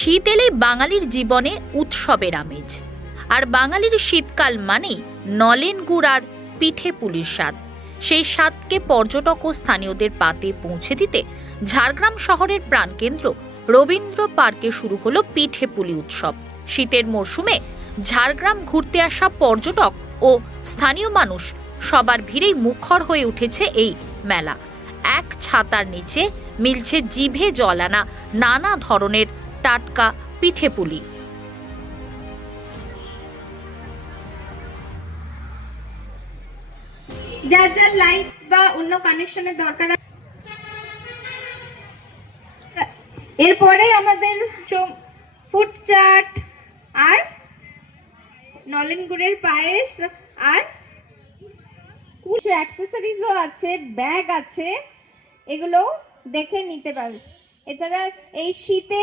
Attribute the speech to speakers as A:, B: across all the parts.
A: শীত এলেই বাঙালির জীবনে উৎসবের আমেজ। আর বাঙালির শীতকাল মানেই নলেন গুড় আর পিঠে পুলির স্বাদ। সেই স্বাদকে পর্যটক ও স্থানীয়দের পাতে পৌঁছে দিতে ঝাড়গ্রাম শহরের প্রাণকেন্দ্র রবীন্দ্র পার্কে শুরু হলো পিঠে পুলি উৎসব। শীতের মরশুমে ঝাড়গ্রাম ঘুরতে আসা পর্যটক ও স্থানীয় মানুষ সবার ভিড়েই মুখর হয়ে উঠেছে এই মেলা। এক ছাতার নিচে মিলছে জিভে জল আনা নানা ধরনের টাটকা পিঠে পুলি।
B: যার যার লাইট বা অন্য কানেকশনের দরকার এরপরে আমাদের ফুড চাট আর নলেন গুড়ের পায়েস আর কিছু অ্যাক্সেসরিজও আছে ব্যাগ আছে, এগুলো দেখে নিতে পারবে। এছাড়া এই শীতে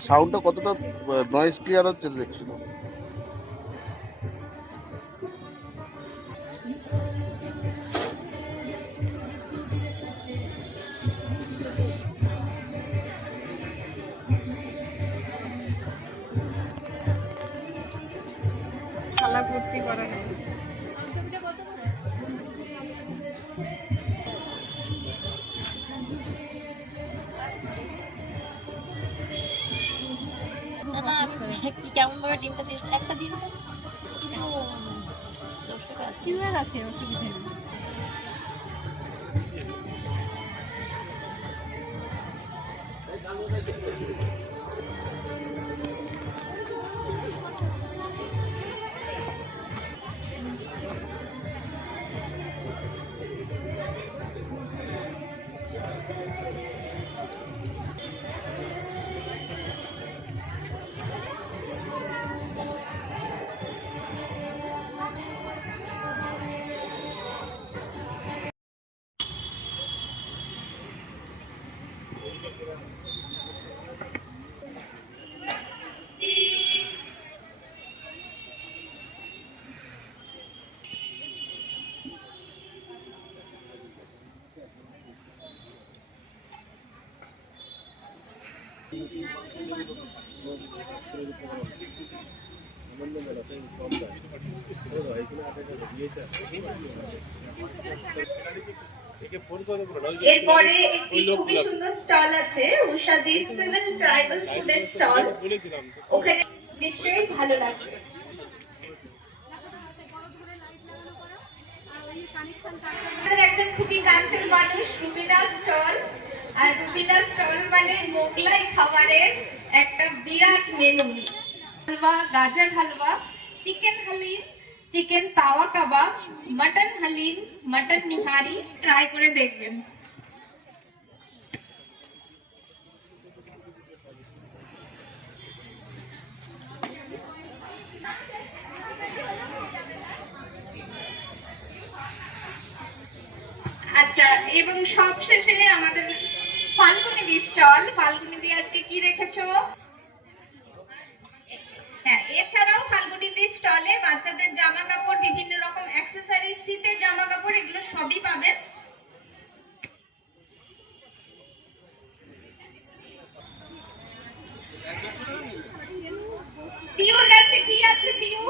C: সাউন্ডটা কতটা নয়েজ ক্লিয়ার হচ্ছে দেখছিল
B: করা
D: কি কেমন ভাবে ডিমটা দিয়ে একটা দিন আছে? অসুবিধা নেই।
B: এরপরে একটি খুবই সুন্দর স্টল আছে উষাদি সিভিল ট্রাইবাল ফুডের স্টল। ওখানে নিশ্চয়ই ভালো লাগবে। একজন খুবই কাছের মানুষ, রুবিনা স্টল। আর রুবিনা স্টল মানে মোগলাই খাবারের একটা বিরাট মেনু হালুয়া, গাজর হালুয়া chicken haleem chicken tawa kebab mutton haleem mutton nihari. Try করে দেখবেন। আচ্ছা এবং সবশেষে আমাদের ফাল্গুনি দি স্টল। ফাল্গুনিদি আজকে কি রেখেছো? হ্যাঁ এছাড়াও ফাল্গুনিদি স্টলে বাচ্চাদের জামা কাপড় বিভিন্ন রকম অ্যাক্সেসরি শীতের জামা কাপড় এগুলো সবই পাবেন। পিওর কাছে কি আছে, পিউ?